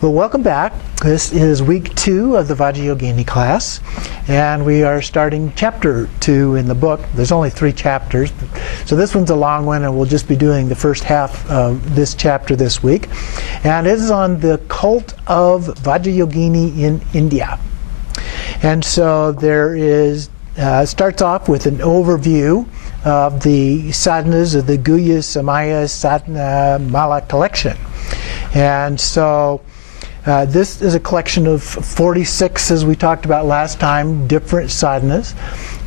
Well, welcome back. This is week 2 of the Vajrayogini class, and we are starting chapter 2 in the book. There's only 3 chapters, so this one's a long one, and we'll just be doing the first half of this chapter this week. And it is on the cult of Vajrayogini in India. And so there is, starts off with an overview of the sadhanas of the Guhya Samaya Sadhana Mala collection. And so this is a collection of 46, as we talked about last time, different sadhanas.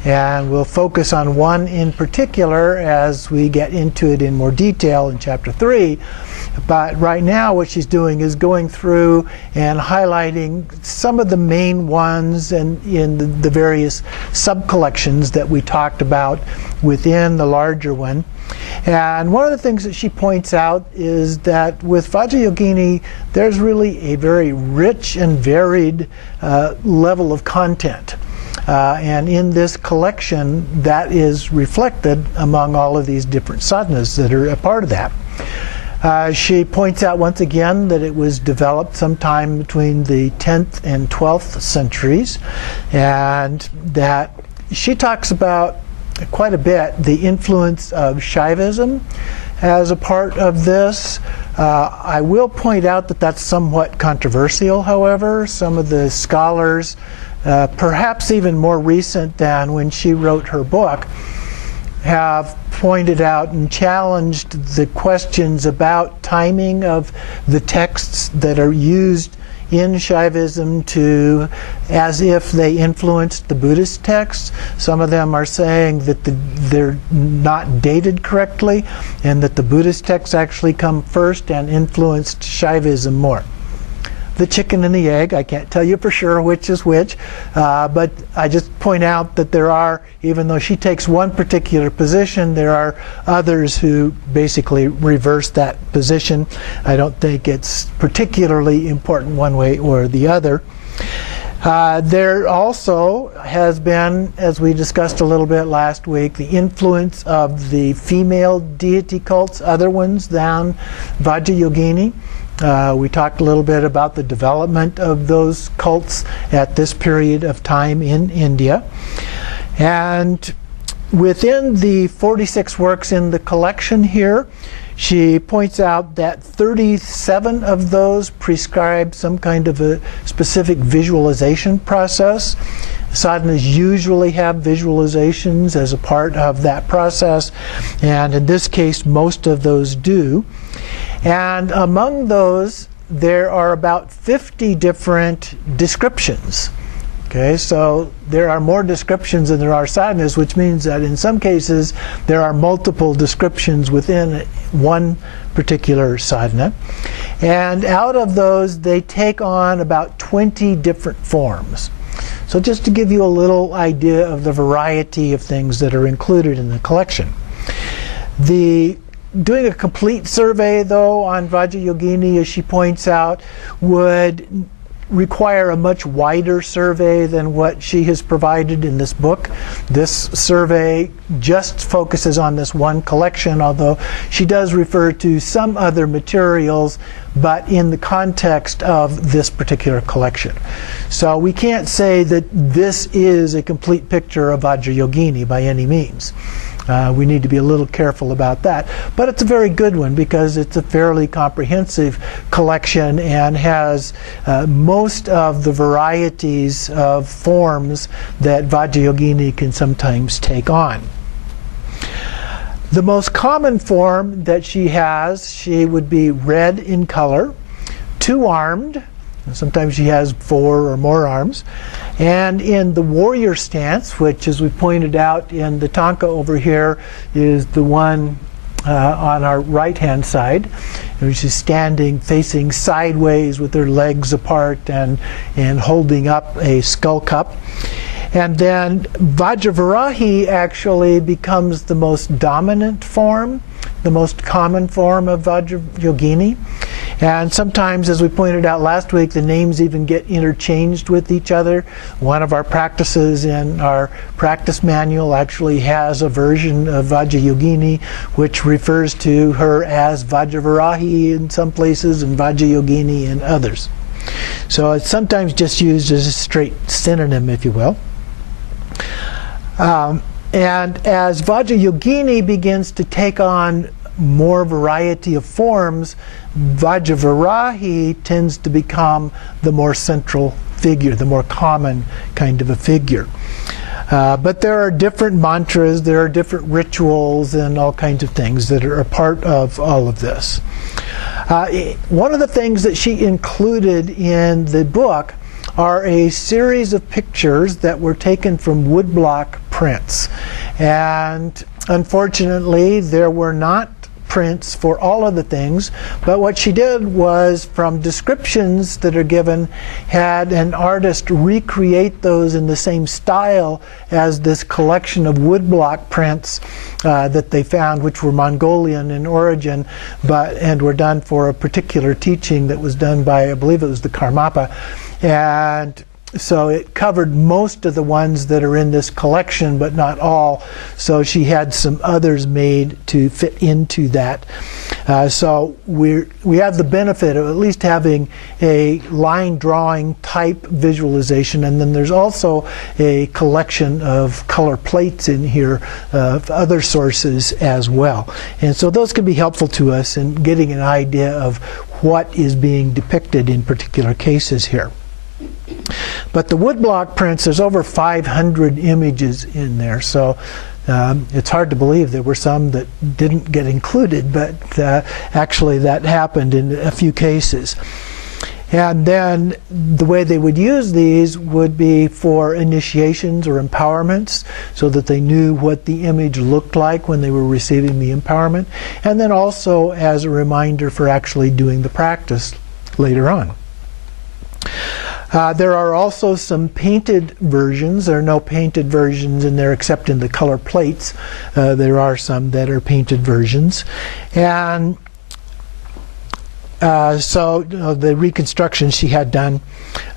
And we'll focus on one in particular as we get into it in more detail in chapter 3. But right now what she's doing is going through and highlighting some of the main ones and in the various sub-collections that we talked about within the larger one. And one of the things that she points out is that with Vajrayogini, there's really a very rich and varied level of content. And in this collection, that is reflected among all of these different sadhanas that are a part of that. She points out once again that it was developed sometime between the 10th and 12th centuries, and that she talks about quite a bit the influence of Shaivism as a part of this. I will point out that that's somewhat controversial, however. Some of the scholars, perhaps even more recent than when she wrote her book, have pointed out and challenged the questions about timing of the texts that are used in Shaivism to as if they influenced the Buddhist texts. Some of them are saying that they're not dated correctly and that the Buddhist texts actually come first and influenced Shaivism more. The chicken and the egg, I can't tell you for sure which is which, but I just point out that there are, even though she takes one particular position, there are others who basically reverse that position. I don't think it's particularly important one way or the other. There also has been, as we discussed a little bit last week, the influence of the female deity cults, other ones than Vajrayogini. We talked a little bit about the development of those cults at this period of time in India. And within the 46 works in the collection here, she points out that 37 of those prescribe some kind of a specific visualization process. Sadhanas usually have visualizations as a part of that process, and in this case most of those do. And among those, there are about 50 different descriptions. Okay, so there are more descriptions than there are sadhanas, which means that in some cases there are multiple descriptions within one particular sadhana. And out of those, they take on about 20 different forms. So just to give you a little idea of the variety of things that are included in the collection. Doing a complete survey, though, on Vajrayogini, as she points out, would require a much wider survey than what she has provided in this book. This survey just focuses on this one collection, although she does refer to some other materials, but in the context of this particular collection. So we can't say that this is a complete picture of Vajrayogini by any means. We need to be a little careful about that. But it's a very good one because it's a fairly comprehensive collection and has most of the varieties of forms that Vajrayogini can sometimes take on. The most common form that she has, she would be red in color, 2-armed. Sometimes she has 4 or more arms. And in the warrior stance, which, as we pointed out in the tanka over here, is the one on our right-hand side, which is standing facing sideways with her legs apart and holding up a skull cup. And then Vajravarahi actually becomes the most dominant form, the most common form of Vajrayogini. And sometimes, as we pointed out last week, the names even get interchanged with each other. One of our practices in our practice manual actually has a version of Vajrayogini which refers to her as Vajravarahi in some places and Vajrayogini in others. So it's sometimes just used as a straight synonym, if you will. And as Vajrayogini begins to take on more variety of forms, Vajravarahi tends to become the more central figure, the more common kind of a figure. But there are different mantras, there are different rituals, and all kinds of things that are a part of all of this. One of the things that she included in the book are a series of pictures that were taken from woodblock prints. And unfortunately, there were not prints for all of the things, but what she did was, from descriptions that are given, had an artist recreate those in the same style as this collection of woodblock prints that they found, which were Mongolian in origin, and were done for a particular teaching that was done by, I believe it was the Karmapa. And so it covered most of the ones that are in this collection, but not all. So she had some others made to fit into that. So we have the benefit of at least having a line drawing type visualization, and then there's also a collection of color plates in here of other sources as well. And so those can be helpful to us in getting an idea of what is being depicted in particular cases here. But the woodblock prints, there's over 500 images in there, so it's hard to believe there were some that didn't get included, but actually that happened in a few cases. And then the way they would use these would be for initiations or empowerments, so that they knew what the image looked like when they were receiving the empowerment, and then also as a reminder for actually doing the practice later on. There are also some painted versions. There are no painted versions in there except in the color plates. There are some that are painted versions. And so the reconstruction she had done,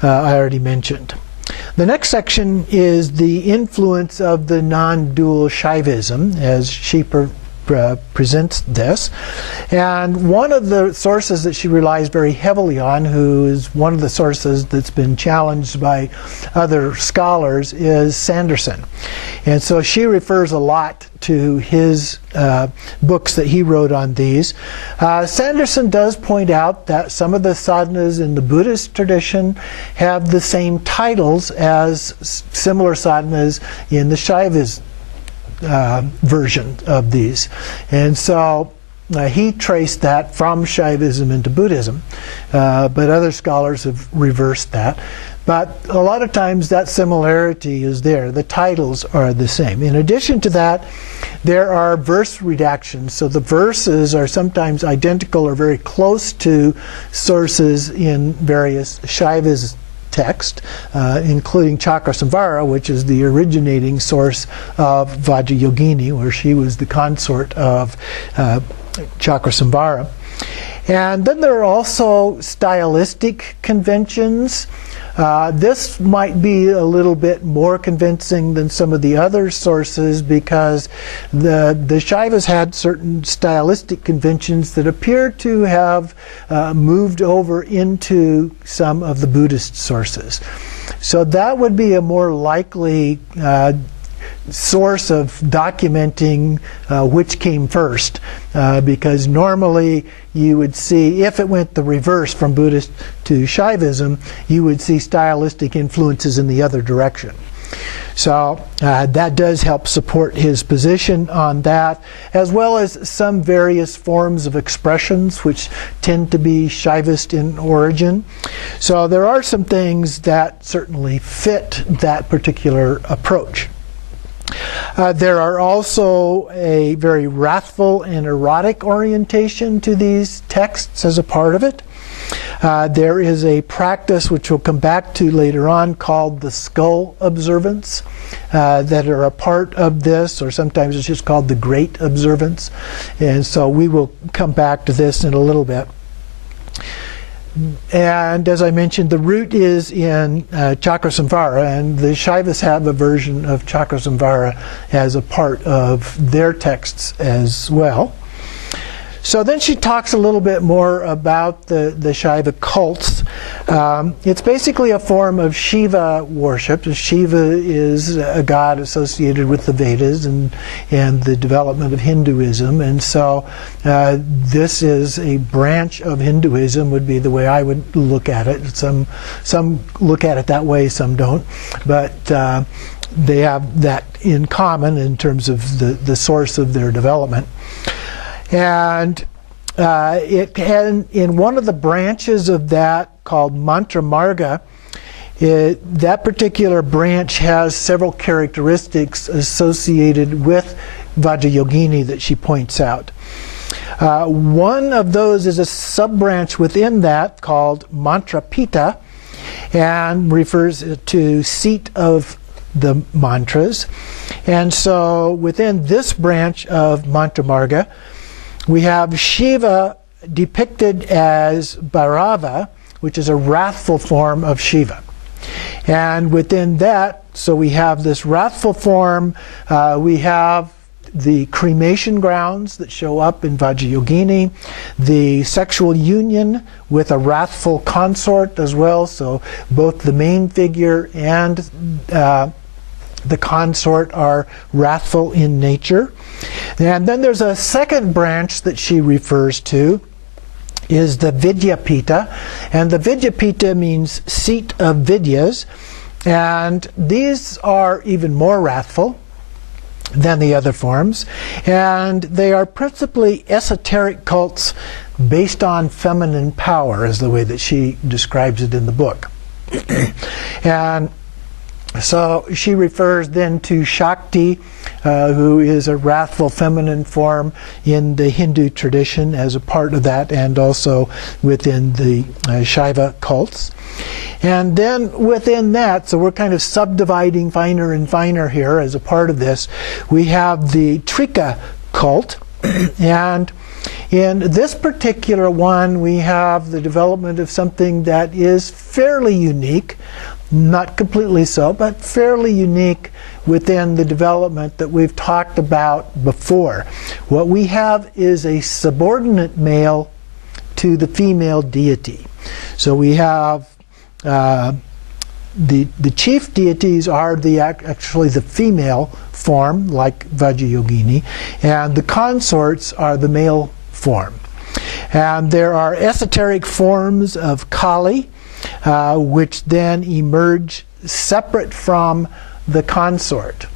I already mentioned. The next section is the influence of the non-dual Shaivism as she presents this. And one of the sources that she relies very heavily on, who is one of the sources that's been challenged by other scholars, is Sanderson. And so she refers a lot to his books that he wrote on these. Sanderson does point out that some of the sadhanas in the Buddhist tradition have the same titles as similar sadhanas in the Shaivism version of these. And so he traced that from Shaivism into Buddhism, but other scholars have reversed that. But a lot of times that similarity is there. The titles are the same. In addition to that, there are verse redactions. So the verses are sometimes identical or very close to sources in various Shaivism text, including Chakrasamvara, which is the originating source of Vajrayogini, where she was the consort of Chakrasamvara. And then there are also stylistic conventions. This might be a little bit more convincing than some of the other sources, because the Shaivas had certain stylistic conventions that appear to have moved over into some of the Buddhist sources. So that would be a more likely source of documenting which came first, because normally you would see, if it went the reverse from Buddhist to Shaivism, you would see stylistic influences in the other direction. So that does help support his position on that, as well as some various forms of expressions which tend to be Shaivist in origin. So there are some things that certainly fit that particular approach. There are also a very wrathful and erotic orientation to these texts as a part of it. There is a practice which we'll come back to later on called the skull observance that are a part of this, or sometimes it's just called the great observance. And so we will come back to this in a little bit. And as I mentioned, the root is in Chakrasamvara, and the Shaivas have a version of Chakrasamvara as a part of their texts as well. So then she talks a little bit more about the Shaiva cults. It's basically a form of Shiva worship. Shiva is a god associated with the Vedas and the development of Hinduism. And so this is a branch of Hinduism, would be the way I would look at it. Some look at it that way, some don't. But they have that in common in terms of the source of their development. And in one of the branches of that called Mantra Marga, that particular branch has several characteristics associated with Vajrayogini that she points out. One of those is a sub-branch within that called Mantra Pita, and refers to seat of the mantras. And so within this branch of Mantra Marga, we have Shiva depicted as Bhairava, which is a wrathful form of Shiva. And within that, so we have this wrathful form, we have the cremation grounds that show up in Vajrayogini, the sexual union with a wrathful consort as well, so both the main figure and the consort are wrathful in nature. And then there's a second branch that she refers to, is the Vidyapita. And the Vidyapita means seat of Vidyas. And these are even more wrathful than the other forms. And they are principally esoteric cults based on feminine power, is the way that she describes it in the book. And so she refers then to Shakti, who is a wrathful feminine form in the Hindu tradition as a part of that, and also within the Shaiva cults. And then within that, so we're kind of subdividing finer and finer here as a part of this, we have the Trika cult. And in this particular one, we have the development of something that is fairly unique. Not completely so, but fairly unique within the development that we've talked about before. What we have is a subordinate male to the female deity. So we have the chief deities are actually the female form, like Vajrayogini, and the consorts are the male form. And there are esoteric forms of Kali, which then emerge separate from the consort.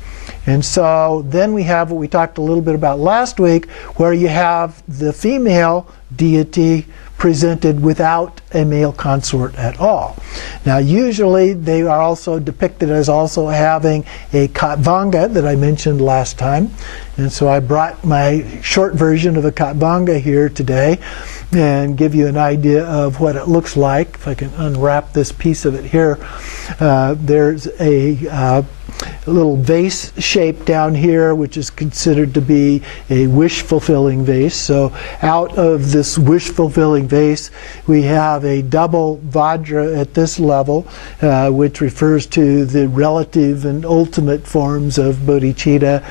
And so then we have what we talked a little bit about last week, where you have the female deity presented without a male consort at all. Now usually they are also depicted as also having a Katvanga that I mentioned last time. And so I brought my short version of a Katvanga here today and give you an idea of what it looks like. If I can unwrap this piece of it here, there's a little vase shape down here, which is considered to be a wish-fulfilling vase. So out of this wish-fulfilling vase, we have a double Vajra at this level, which refers to the relative and ultimate forms of bodhicitta.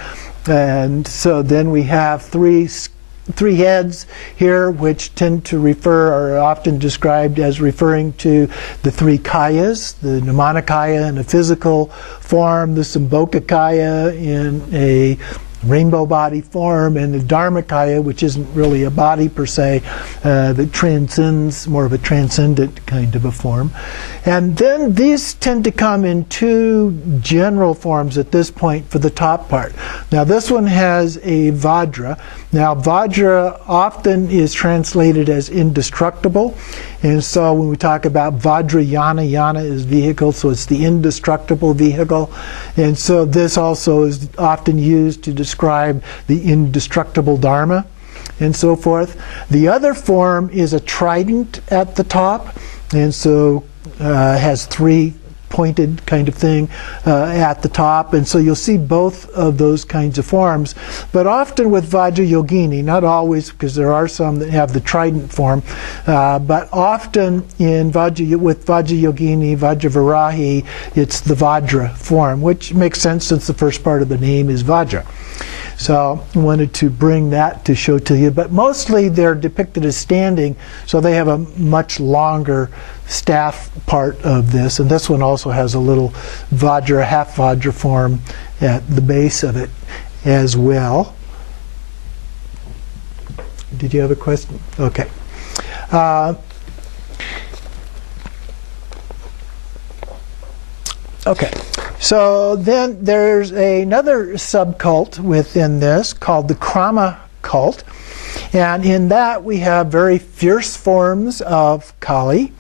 And so then we have three heads here, which tend to refer, or are often described as referring to the three kayas, the Nirmanakaya in a physical form, the Sambhogakaya in a rainbow body form, and the Dharmakaya, which isn't really a body per se, that transcends, more of a transcendent kind of a form. And then these tend to come in two general forms at this point for the top part. Now this one has a Vajra. Now Vajra often is translated as indestructible. And so when we talk about Vajrayana, yana is vehicle, so it's the indestructible vehicle. And so this also is often used to describe the indestructible Dharma and so forth. The other form is a trident at the top, and so has three pointed kind of thing at the top, and so you'll see both of those kinds of forms. But often with Vajrayogini, not always, because there are some that have the trident form, but often with Vajrayogini, Vajravarahi, it's the Vajra form, which makes sense since the first part of the name is Vajra. So I wanted to bring that to show to you. But mostly they're depicted as standing, so they have a much longer staff part of this. And this one also has a little Vajra, half Vajra form at the base of it as well. Did you have a question? Okay. Okay, so then there's another subcult within this called the Krama cult. And in that we have very fierce forms of Kali.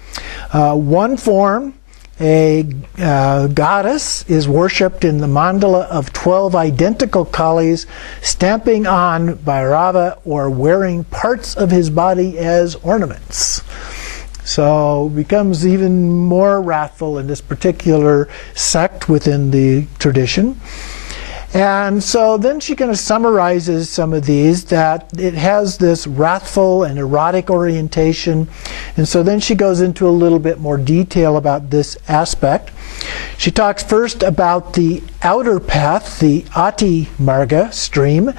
One form, a goddess, is worshipped in the mandala of 12 identical Kalis, stamping on Bhairava or wearing parts of his body as ornaments. So becomes even more wrathful in this particular sect within the tradition. And so then she kind of summarizes some of these, that it has this wrathful and erotic orientation. And so then she goes into a little bit more detail about this aspect. She talks first about the outer path, the Ati Marga stream,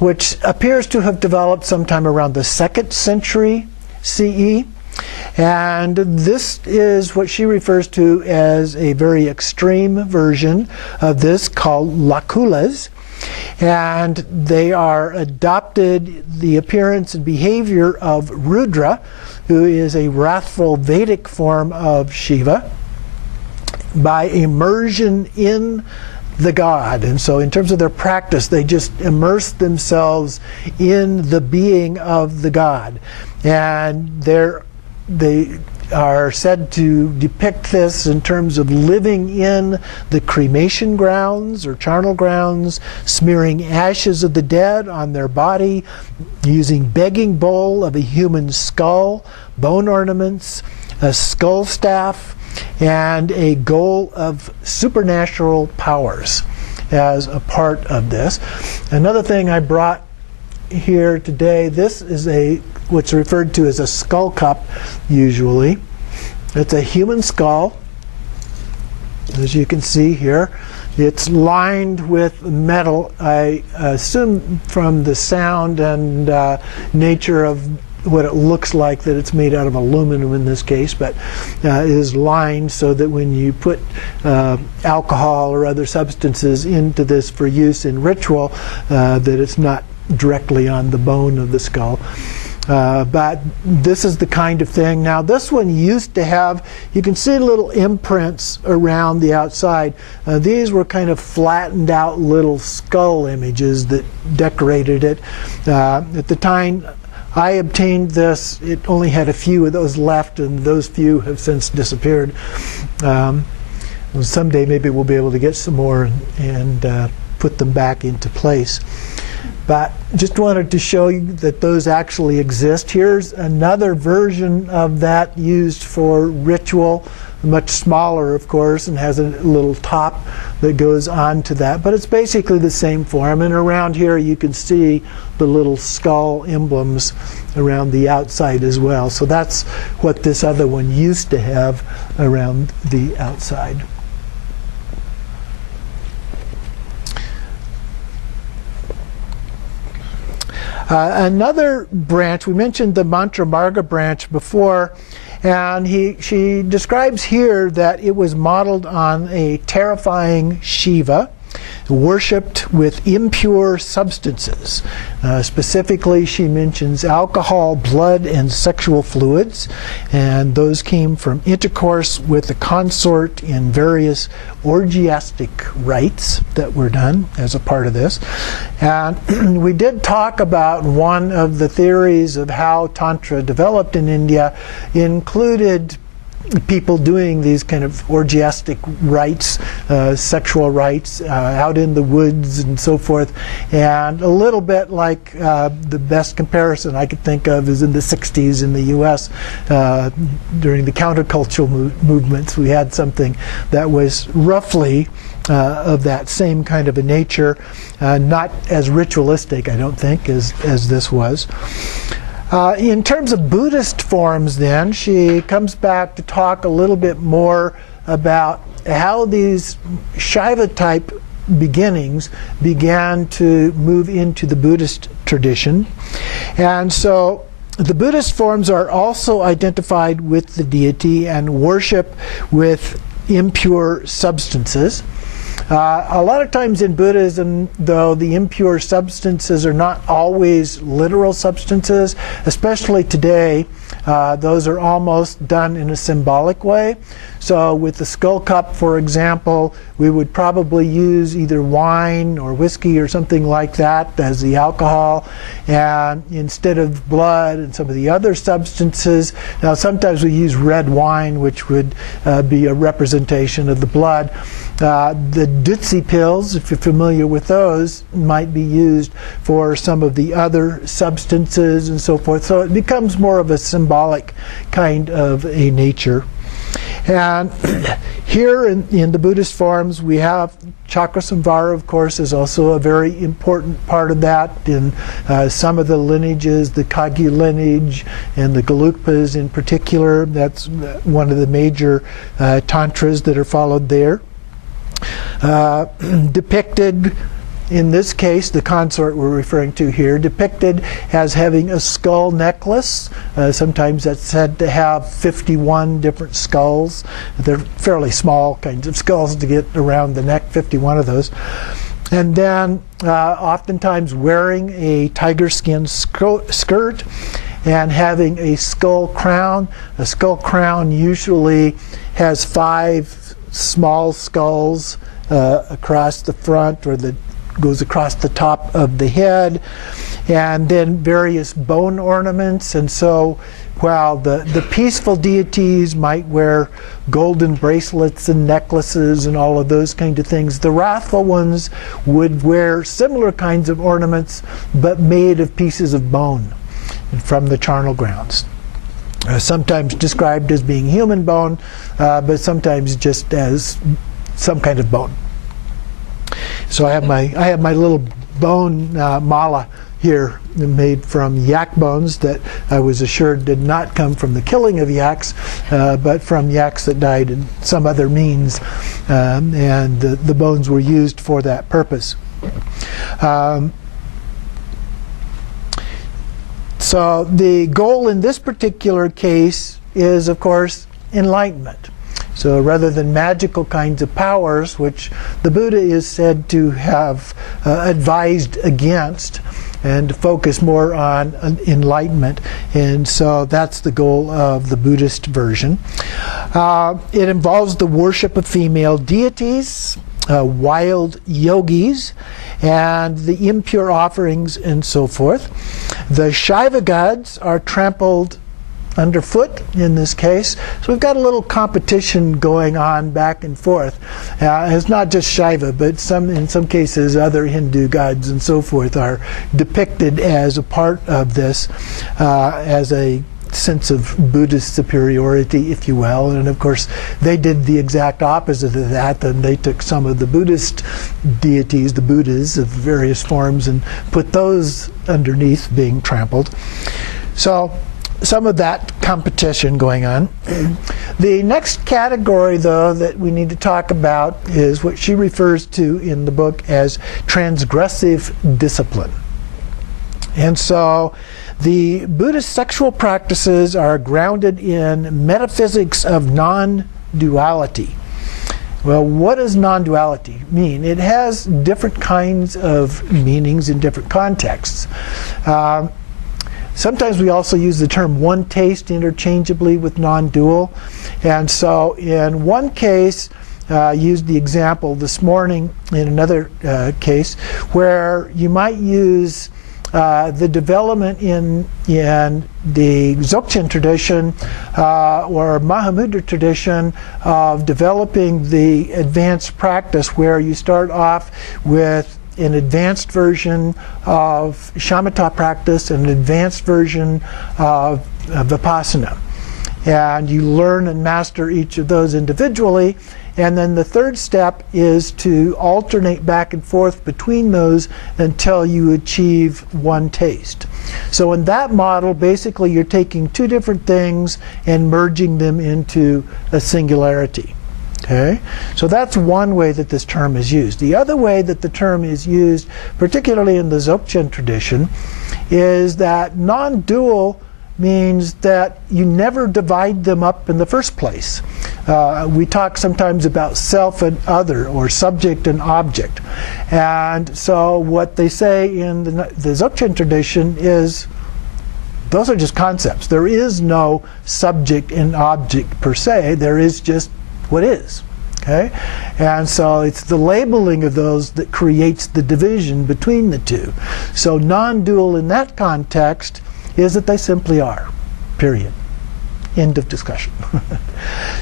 which appears to have developed sometime around the 2nd century CE. And this is what she refers to as a very extreme version of this called Lakulas. And they are adopted the appearance and behavior of Rudra, who is a wrathful Vedic form of Shiva, by immersion in the god. And so in terms of their practice, they just immerse themselves in the being of the god. And they are said to depict this in terms of living in the cremation grounds or charnel grounds, smearing ashes of the dead on their body, using begging bowl of a human skull, bone ornaments, a skull staff, and a goal of supernatural powers as a part of this. Another thing I brought here today, this is what's referred to as a skull cup, usually. It's a human skull, as you can see here. It's lined with metal. I assume from the sound and nature of what it looks like that it's made out of aluminum in this case, but it is lined so that when you put alcohol or other substances into this for use in ritual, that it's not directly on the bone of the skull. But this is the kind of thing. Now this one used to have, you can see little imprints around the outside. These were kind of flattened out little skull images that decorated it. At the time I obtained this, it only had a few of those left, and those few have since disappeared. Someday maybe we'll be able to get some more and put them back into place. But just wanted to show you that those actually exist. Here's another version of that used for ritual, much smaller of course, and has a little top that goes on to that. But it's basically the same form. And around here you can see the little skull emblems around the outside as well. So that's what this other one used to have around the outside. Another branch, we mentioned the Mantra Marga branch before, and she describes here that it was modeled on a terrifying Shiva, worshipped with impure substances. Specifically, she mentions alcohol, blood, and sexual fluids, and those came from intercourse with a consort in various orgiastic rites that were done as a part of this. And we did talk about one of the theories of how Tantra developed in India included people doing these kind of orgiastic rites, sexual rites, out in the woods and so forth. And a little bit like the best comparison I could think of is in the 60s in the US during the countercultural movements. We had something that was roughly of that same kind of a nature, not as ritualistic, I don't think, as this was. In terms of Buddhist forms then, she comes back to talk a little bit more about how these Shiva type beginnings began to move into the Buddhist tradition. And so the Buddhist forms are also identified with the deity and worship with impure substances. A lot of times in Buddhism, though, the impure substances are not always literal substances, especially today. Those are almost done in a symbolic way. So with the skull cup, for example, we would probably use either wine or whiskey or something like that as the alcohol, and instead of blood and some of the other substances. Now sometimes we use red wine, which would be a representation of the blood. The Dutsi pills, if you're familiar with those, might be used for some of the other substances and so forth. So it becomes more of a symbolic kind of a nature. And here in the Buddhist forms, we have Chakrasamvara, of course, is also a very important part of that in some of the lineages, the Kagyu lineage and the Gelugpas in particular. That's one of the major tantras that are followed there. Depicted, in this case, the consort we're referring to here, depicted as having a skull necklace. Sometimes that's said to have 51 different skulls. They're fairly small kinds of skulls to get around the neck, 51 of those. And then oftentimes wearing a tiger skin skirt and having a skull crown. A skull crown usually has 5 small skulls across the front, or that goes across the top of the head, and then various bone ornaments. And so while the peaceful deities might wear golden bracelets and necklaces and all of those kind of things, the wrathful ones would wear similar kinds of ornaments but made of pieces of bone from the charnel grounds. Sometimes described as being human bone, but sometimes just as some kind of bone. So I have my little bone mala here made from yak bones that I was assured did not come from the killing of yaks, but from yaks that died in some other means, and the bones were used for that purpose. So the goal in this particular case is, of course, enlightenment. So rather than magical kinds of powers, which the Buddha is said to have advised against, and to focus more on enlightenment. And so that's the goal of the Buddhist version. It involves the worship of female deities, wild yogis, and the impure offerings and so forth. The Shaiva gods are trampled underfoot in this case. So we've got a little competition going on back and forth. It's not just Shaiva, but in some cases other Hindu gods and so forth are depicted as a part of this, as a sense of Buddhist superiority, if you will. And of course they did the exact opposite of that, and they took some of the Buddhist deities, the Buddhas of various forms, and put those underneath being trampled. So some of that competition going on. The next category, though, that we need to talk about is what she refers to in the book as transgressive discipline. And so the Buddhist sexual practices are grounded in metaphysics of non-duality. Well, what does non-duality mean? It has different kinds of meanings in different contexts. Sometimes we also use the term one taste interchangeably with non-dual. And so in one case, used the example this morning in another case, where you might use the development in the Dzogchen tradition or Mahamudra tradition of developing the advanced practice, where you start off with an advanced version of shamatha practice, an advanced version of vipassana. And you learn and master each of those individually. And then the third step is to alternate back and forth between those until you achieve one taste. So in that model, basically you're taking two different things and merging them into a singularity. Okay, so that's one way that this term is used. The other way that the term is used, particularly in the Dzogchen tradition, is that non-dual means that you never divide them up in the first place. We talk sometimes about self and other, or subject and object. And so what they say in the Dzogchen tradition is, those are just concepts. There is no subject and object per se. There is just what is. Okay? And so it's the labeling of those that creates the division between the two. So non-dual in that context is that they simply are. Period. End of discussion.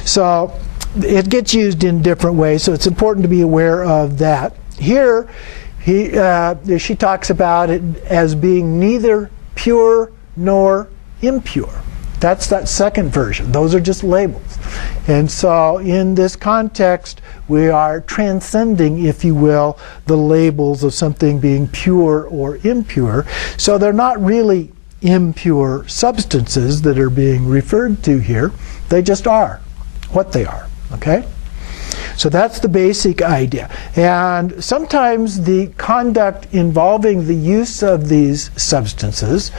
So it gets used in different ways, so it's important to be aware of that. Here, she talks about it as being neither pure nor impure. That's that second version. Those are just labels. And so in this context, we are transcending, if you will, the labels of something being pure or impure. So they're not really impure substances that are being referred to here. They just are what they are. Okay? So that's the basic idea. And sometimes the conduct involving the use of these substances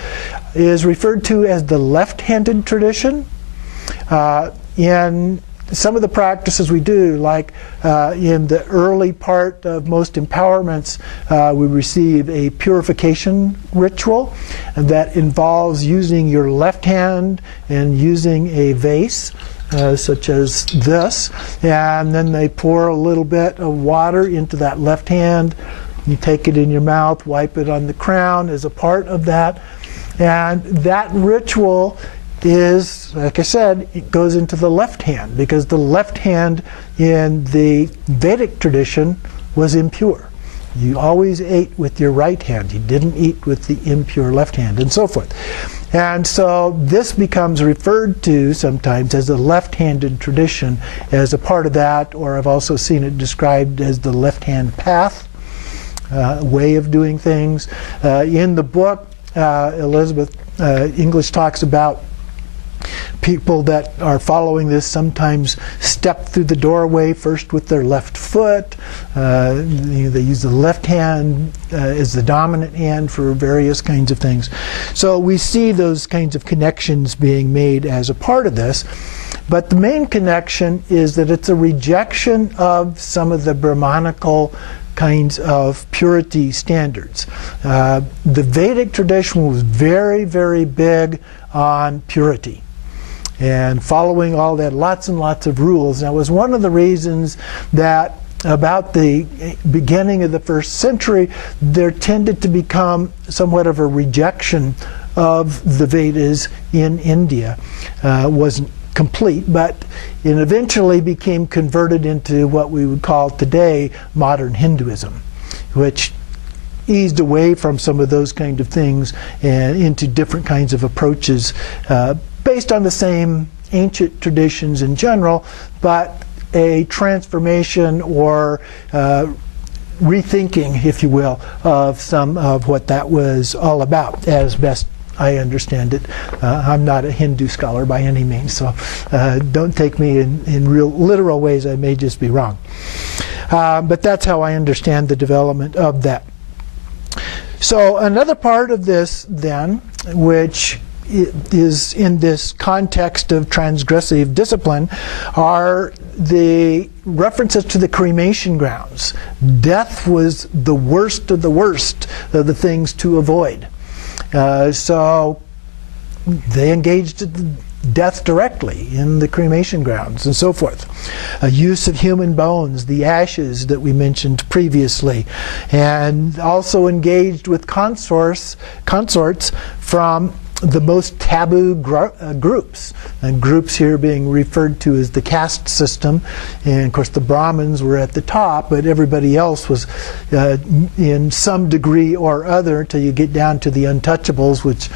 is referred to as the left-handed tradition. In some of the practices we do, like in the early part of most empowerments, we receive a purification ritual that involves using your left hand and using a vase, such as this, and then they pour a little bit of water into that left hand. You take it in your mouth, wipe it on the crown as a part of that. And that ritual is, like I said, it goes into the left hand, because the left hand in the Vedic tradition was impure. You always ate with your right hand. You didn't eat with the impure left hand, and so forth. And so this becomes referred to sometimes as a left-handed tradition as a part of that, or I've also seen it described as the left-hand path, way of doing things. In the book, Elizabeth English talks about people that are following this sometimes step through the doorway first with their left foot. They use the left hand as the dominant hand for various kinds of things. So we see those kinds of connections being made as a part of this. But the main connection is that it's a rejection of some of the Brahmanical kinds of purity standards. The Vedic tradition was very, very big on purity and following all that, lots and lots of rules. Now, it was one of the reasons that about the beginning of the first century, there tended to become somewhat of a rejection of the Vedas in India. Wasn't complete, but it eventually became converted into what we would call today modern Hinduism, which eased away from some of those kind of things and into different kinds of approaches based on the same ancient traditions in general, but a transformation or rethinking, if you will, of some of what that was all about, as best I understand it. I'm not a Hindu scholar by any means, so don't take me in real literal ways. I may just be wrong. But that's how I understand the development of that. So another part of this then, which is in this context of transgressive discipline, are the references to the cremation grounds. Death was the worst of the things to avoid. So they engaged death directly in the cremation grounds and so forth. Use of human bones, the ashes that we mentioned previously, and also engaged with consorts from the most taboo groups, and groups here being referred to as the caste system. And of course the Brahmins were at the top, but everybody else was in some degree or other, till you get down to the untouchables, which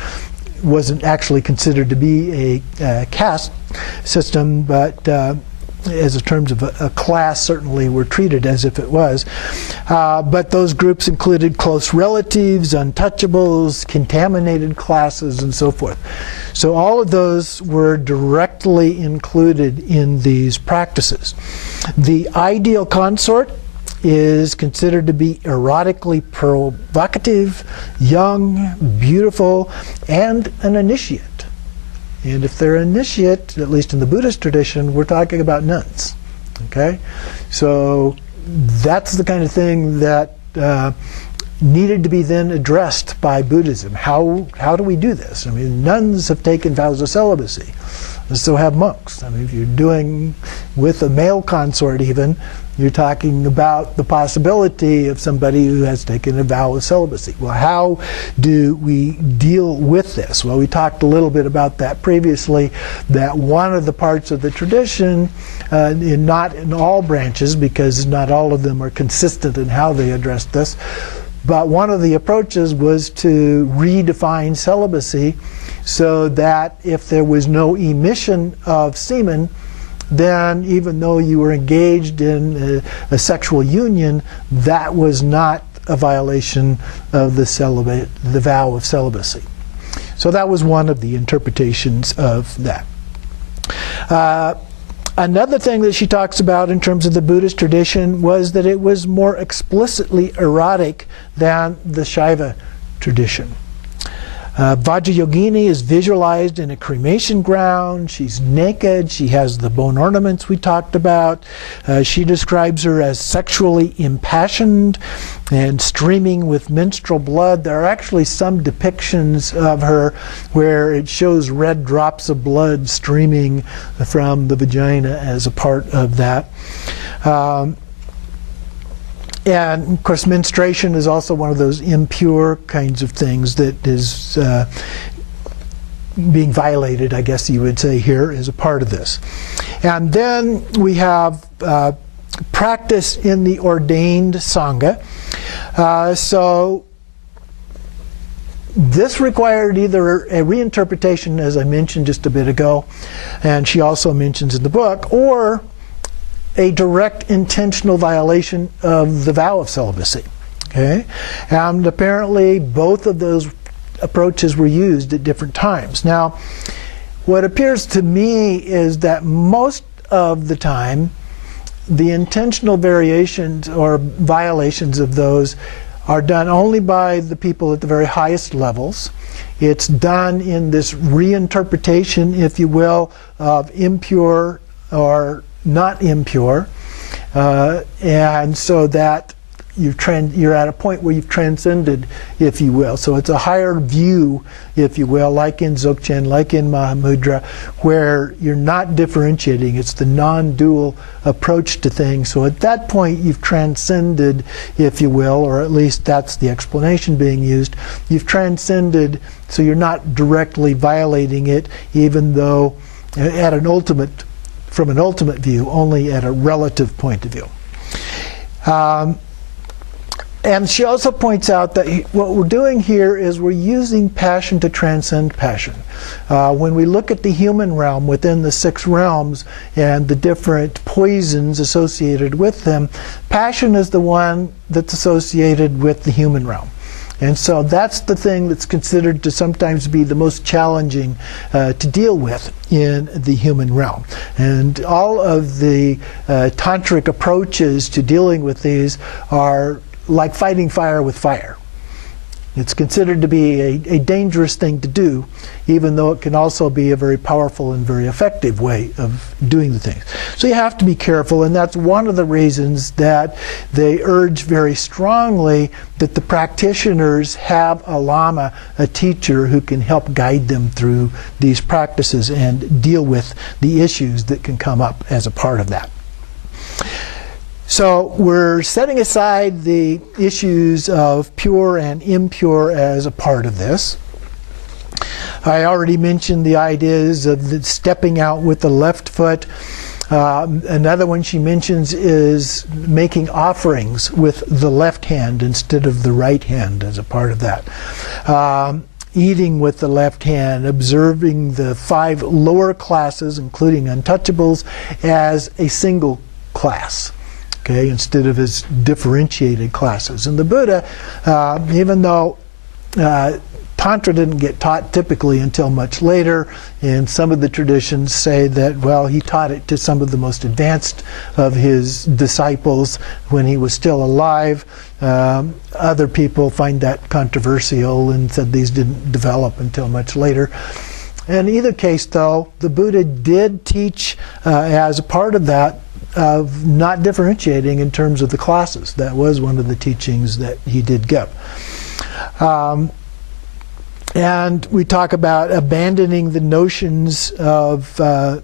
wasn't actually considered to be a caste system, but as in terms of a class, certainly were treated as if it was. But those groups included close relatives, untouchables, contaminated classes, and so forth. So all of those were directly included in these practices. The ideal consort is considered to be erotically provocative, young, beautiful, and an initiate. And if they're initiate, at least in the Buddhist tradition, we're talking about nuns. Okay? So that's the kind of thing that needed to be then addressed by Buddhism. How do we do this? I mean, nuns have taken vows of celibacy. And so have monks. I mean, if you're doing with a male consort even, you're talking about the possibility of somebody who has taken a vow of celibacy. Well, how do we deal with this? Well, we talked a little bit about that previously, that one of the parts of the tradition, not in all branches, because not all of them are consistent in how they address this, but one of the approaches was to redefine celibacy so that if there was no emission of semen, then even though you were engaged in a sexual union, that was not a violation of the vow of celibacy. So that was one of the interpretations of that. Another thing that she talks about in terms of the Buddhist tradition was that it was more explicitly erotic than the Shaiva tradition. Vajrayogini is visualized in a cremation ground. She's naked. She has the bone ornaments we talked about. She describes her as sexually impassioned and streaming with menstrual blood. There are actually some depictions of her where it shows red drops of blood streaming from the vagina as a part of that. And of course, menstruation is also one of those impure kinds of things that is being violated, I guess you would say, here as a part of this. And then we have practice in the ordained Sangha. So this required either a reinterpretation, as I mentioned just a bit ago, and she also mentions in the book, or a direct intentional violation of the vow of celibacy. Okay? And apparently both of those approaches were used at different times. Now, what appears to me is that most of the time the intentional variations or violations of those are done only by the people at the very highest levels. It's done in this reinterpretation, if you will, of impure or not impure, and so that you're at a point where you've transcended, if you will. So it's a higher view, if you will, like in Dzogchen, like in Mahamudra, where you're not differentiating. It's the non-dual approach to things. So at that point, you've transcended, if you will, or at least that's the explanation being used. You've transcended, so you're not directly violating it, even though at an ultimate, from an ultimate view, only at a relative point of view. And she also points out that what we're doing here is we're using passion to transcend passion. When we look at the human realm within the 6 realms and the different poisons associated with them, passion is the one that's associated with the human realm. And so that's the thing that's considered to sometimes be the most challenging to deal with in the human realm. And all of the tantric approaches to dealing with these are like fighting fire with fire. It's considered to be a dangerous thing to do, even though it can also be a very powerful and very effective way of doing the things. So you have to be careful, and that's one of the reasons that they urge very strongly that the practitioners have a lama, a teacher, who can help guide them through these practices and deal with the issues that can come up as a part of that. So we're setting aside the issues of pure and impure as a part of this. I already mentioned the ideas of the stepping out with the left foot. Another one she mentions is making offerings with the left hand instead of the right hand as a part of that. eating with the left hand, observing the 5 lower classes, including untouchables, as a single class, okay, instead of as differentiated classes. And the Buddha, even though Tantra didn't get taught typically until much later, and some of the traditions say that, well, he taught it to some of the most advanced of his disciples when he was still alive. Other people find that controversial and said these didn't develop until much later. In either case, though, the Buddha did teach as a part of that of not differentiating in terms of the classes. That was one of the teachings that he did give. And we talk about abandoning the notions of to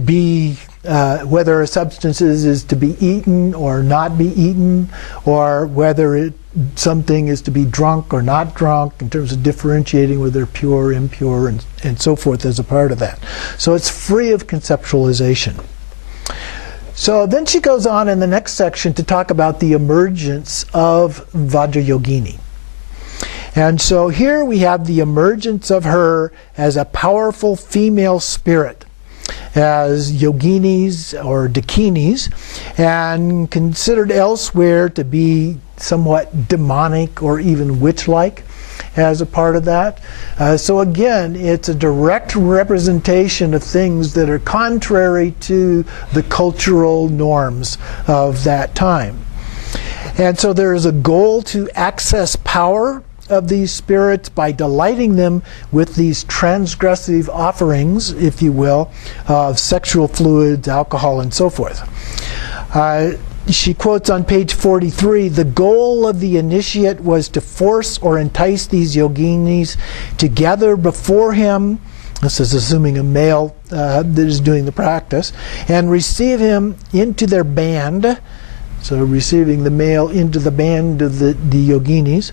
be, whether a substance is to be eaten or not be eaten, or whether something is to be drunk or not drunk, in terms of differentiating whether they're pure, impure, and so forth as a part of that. So it's free of conceptualization. So then she goes on in the next section to talk about the emergence of Vajrayogini. And so here we have the emergence of her as a powerful female spirit, as yoginis or dakinis, and considered elsewhere to be somewhat demonic or even witch-like as a part of that. So again, it's a direct representation of things that are contrary to the cultural norms of that time. And so there is a goal to access power of these spirits by delighting them with these transgressive offerings, if you will, of sexual fluids, alcohol, and so forth. She quotes on page 43, the goal of the initiate was to force or entice these yoginis to gather before him, this is assuming a male that is doing the practice, and receive him into their band, so receiving the male into the band of the yoginis,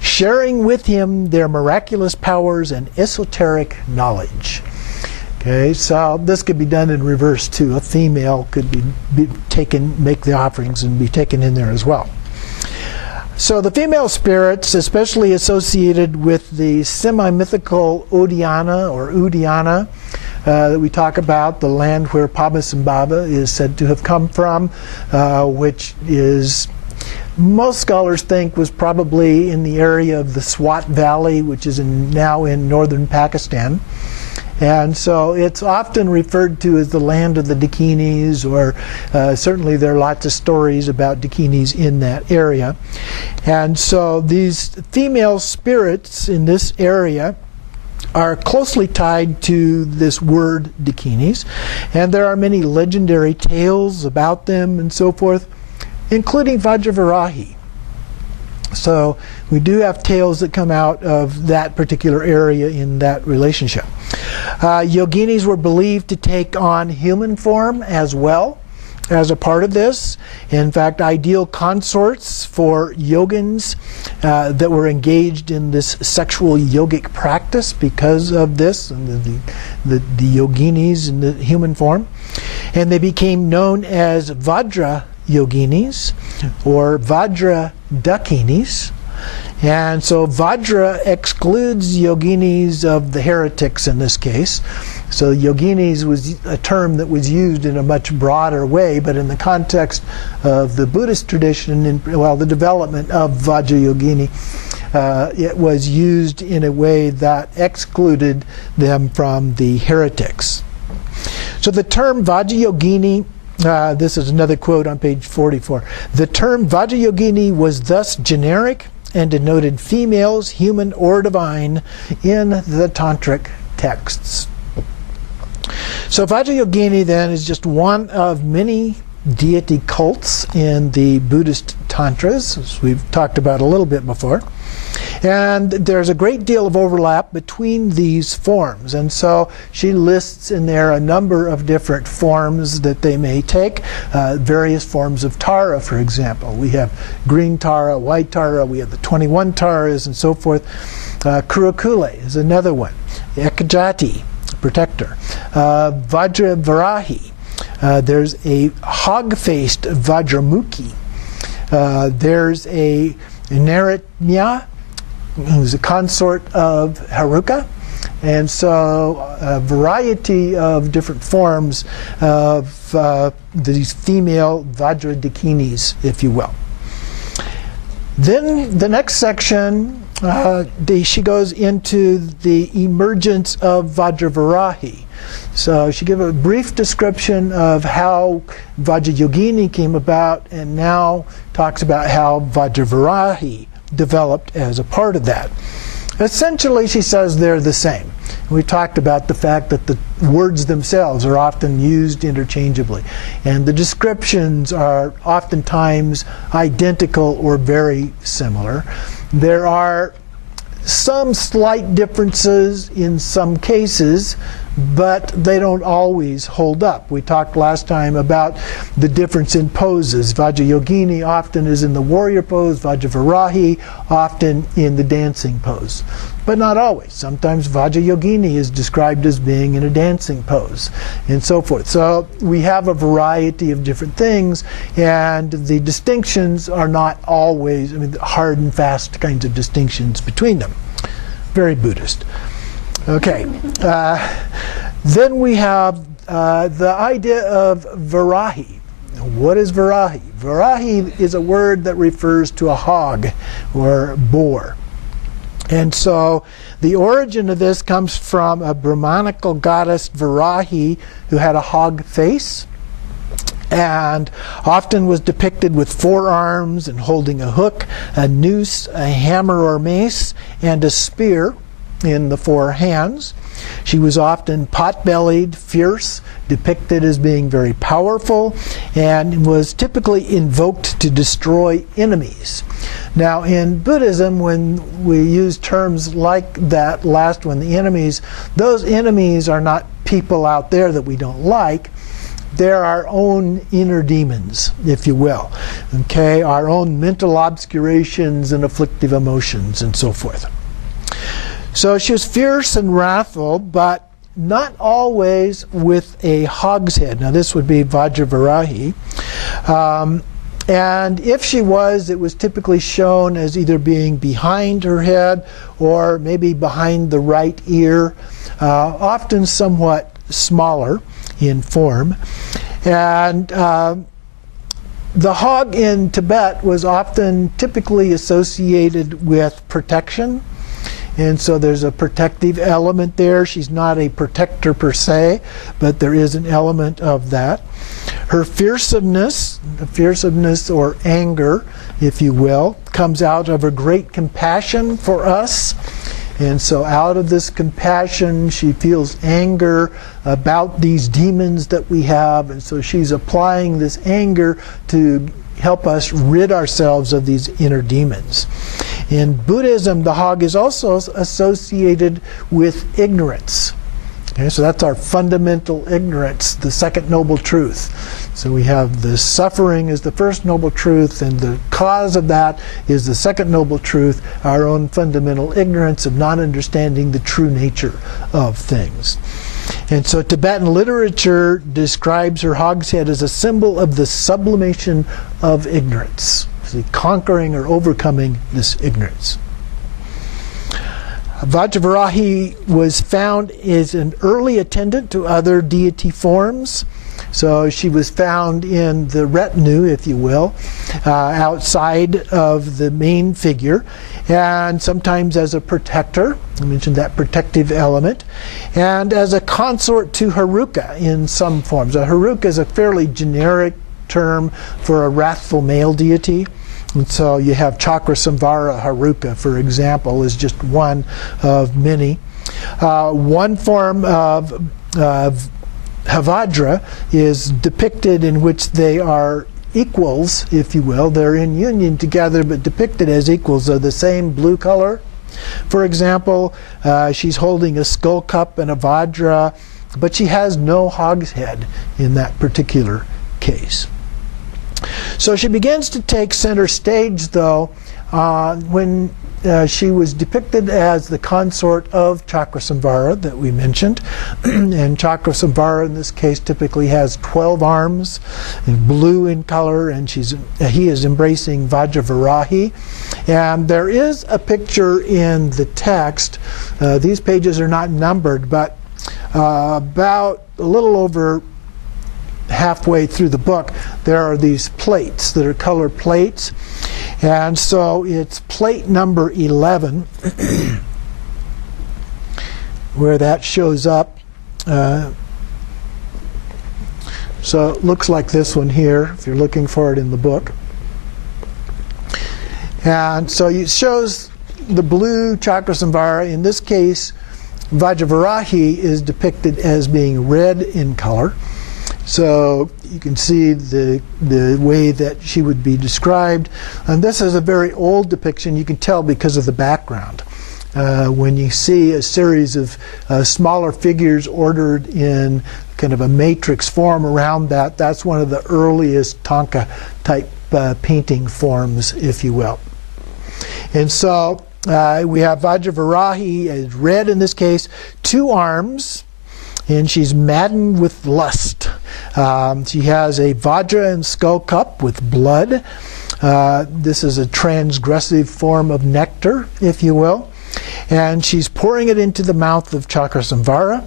sharing with him their miraculous powers and esoteric knowledge. Okay, so this could be done in reverse too. A female could be taken, make the offerings and be taken in there as well. So the female spirits, especially associated with the semi-mythical Uddiyana or Uddiyana that we talk about, the land where Padmasambhava is said to have come from, which is, most scholars think, was probably in the area of the Swat Valley, which is now in northern Pakistan. And so it's often referred to as the land of the Dakinis, or certainly there are lots of stories about Dakinis in that area. And so these female spirits in this area are closely tied to this word Dakinis, and there are many legendary tales about them and so forth, including Vajravarahi. So we do have tales that come out of that particular area in that relationship. Yoginis were believed to take on human form as well as a part of this. In fact, ideal consorts for yogins that were engaged in this sexual yogic practice because of this, and the yoginis in the human form. And they became known as Vajrayoginis or Vajradakinis. And so Vajra excludes yoginis of the heretics in this case. So yoginis was a term that was used in a much broader way, but in the context of the Buddhist tradition, the development of Vajrayogini, it was used in a way that excluded them from the heretics. So the term Vajrayogini, this is another quote on page 44. The term Vajrayogini was thus generic and denoted females, human or divine, in the tantric texts. So Vajrayogini then is just one of many deity cults in the Buddhist tantras, as we've talked about a little bit before. And there's a great deal of overlap between these forms. And so she lists in there a number of different forms that they may take. Various forms of Tara, for example. We have green Tara, white Tara, we have the 21 Taras and so forth. Kurukule is another one. Ekajati, protector. Vajravarahi. There's a hog-faced Vajramukhi. There's a Naritmya, who's a consort of Haruka. And so a variety of different forms of these female Vajrayoginis, if you will. Then the next section, she goes into the emergence of Vajravarahi. So she gives a brief description of how Vajrayogini came about, and now talks about how Vajravarahi developed as a part of that. Essentially, she says they're the same. We talked about the fact that the words themselves are often used interchangeably, and the descriptions are oftentimes identical or very similar. There are some slight differences in some cases, but they don't always hold up. We talked last time about the difference in poses. Vajrayogini often is in the warrior pose, Vajravarahi often in the dancing pose. But not always. Sometimes Vajrayogini is described as being in a dancing pose, and so forth. So we have a variety of different things, and the distinctions are not always, hard and fast kinds of distinctions between them. Very Buddhist. Okay. Then we have the idea of Varahi. What is Varahi? Varahi is a word that refers to a hog or boar. And so the origin of this comes from a Brahmanical goddess Varahi who had a hog face and often was depicted with 4 arms and holding a hook, a noose, a hammer or mace, and a spear in the 4 hands. She was often pot-bellied, fierce, depicted as being very powerful, and was typically invoked to destroy enemies. Now, in Buddhism, when we use terms like that last one, the enemies, those enemies are not people out there that we don't like. They're our own inner demons, if you will. Okay, our own mental obscurations and afflictive emotions and so forth. So she was fierce and wrathful, but not always with a hog's head. Now this would be Vajravarahi. And if she was, it was typically shown as either being behind her head or maybe behind the right ear, often somewhat smaller in form. And the hog in Tibet was often typically associated with protection. And so there's a protective element there. She's not a protector per se, but there is an element of that. Her fearsomeness or anger, if you will, comes out of her great compassion for us. And so out of this compassion, she feels anger about these demons that we have. And so she's applying this anger to help us rid ourselves of these inner demons. In Buddhism, the hog is also associated with ignorance. Okay, so that's our fundamental ignorance, the second noble truth. So we have the suffering as the first noble truth, and the cause of that is the second noble truth, our own fundamental ignorance of not understanding the true nature of things. And so Tibetan literature describes her hog's head as a symbol of the sublimation of ignorance, the conquering or overcoming this ignorance. Vajravarahi was found as an early attendant to other deity forms. So she was found in the retinue, if you will, outside of the main figure, and sometimes as a protector. I mentioned that protective element, and as a consort to Haruka in some forms. A Haruka is a fairly generic term for a wrathful male deity. And so you have Chakrasamvara Haruka, for example, is just one of many. One form of Havadra is depicted in which they are equals, if you will. They're in union together, but depicted as equals of the same blue color. For example, she's holding a skull cup and a Vajra, but she has no hog's head in that particular case. So she begins to take center stage, though, when she was depicted as the consort of Chakrasamvara that we mentioned. And Chakrasamvara in this case typically has 12 arms, blue in color, and he is embracing Vajravarahi. And there is a picture in the text. These pages are not numbered, but about a little over halfway through the book, there are these plates that are color plates. And so it's plate number 11 where that shows up. So it looks like this one here, if you're looking for it in the book. And so it shows the blue Chakrasamvara. In this case, Vajravarahi is depicted as being red in color. So you can see the way that she would be described. And this is a very old depiction. You can tell because of the background. When you see a series of smaller figures ordered in kind of a matrix form around that, that's one of the earliest Tanka type painting forms, if you will. And so we have Vajravarahi as red in this case, 2 arms, and she's maddened with lust. She has a Vajra and skull cup with blood. This is a transgressive form of nectar, if you will. And she's pouring it into the mouth of Chakrasamvara.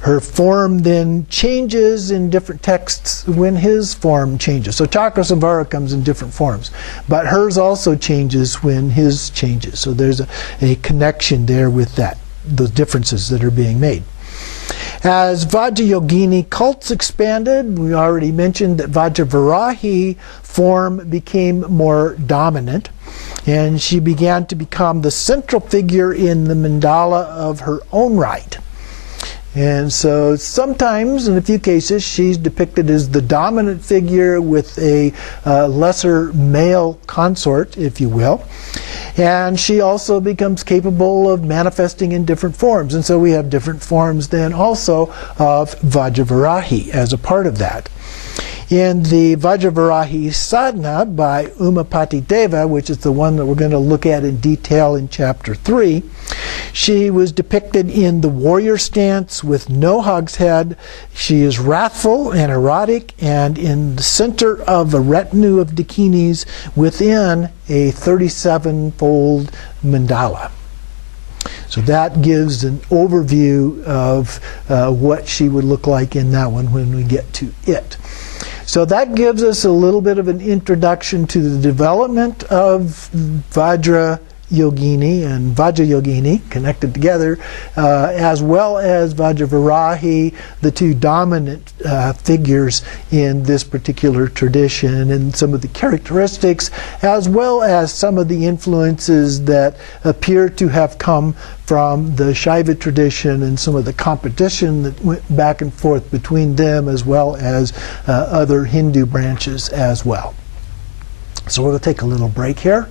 Her form then changes in different texts when his form changes. So Chakrasamvara comes in different forms, but hers also changes when his changes. So there's a connection there with that, those differences that are being made. As Vajrayogini cults expanded, we already mentioned that Vajravarahi form became more dominant, and she began to become the central figure in the mandala of her own right. And so sometimes, in a few cases, she's depicted as the dominant figure with a lesser male consort, if you will. And she also becomes capable of manifesting in different forms. And so we have different forms then also of Vajravarahi as a part of that. In the Vajravarahi sadhana by Umapati Deva, which is the one that we're going to look at in detail in chapter 3, she was depicted in the warrior stance with no hogshead. She is wrathful and erotic, and in the center of a retinue of dakinis within a 37-fold mandala. So that gives an overview of what she would look like in that one when we get to it. So that gives us a little bit of an introduction to the development of Vajrayogini and Vajrayogini connected together, as well as Vajravarahi, the 2 dominant figures in this particular tradition, and some of the characteristics, as well as some of the influences that appear to have come from the Shaiva tradition and some of the competition that went back and forth between them, as well as other Hindu branches as well. So we're going to take a little break here.